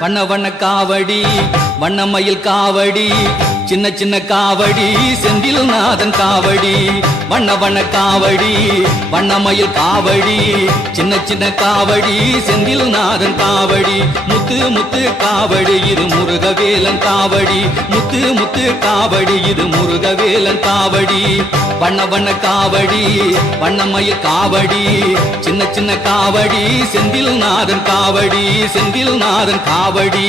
வண்ண வண்ண காவடி வண்ணமயில் காவடி சின்ன சின்ன காவடி செந்தில் நாதன் காவடி வண்ண வண்ண காவடி வண்ணமயில் காவடி சின்ன சின்ன காவடி செந்தில் நாதன் காவடி முத்து முத்து காவடி இது முருகவேலன் காவடி முத்து முத்து காவடி இது முருகவேலன் காவடி வண்ண வண்ண காவடி வண்ணமயில் காவடி சின்ன சின்ன காவடி செந்தில் நாதன் காவடி செந்தில் நாதன் காவடி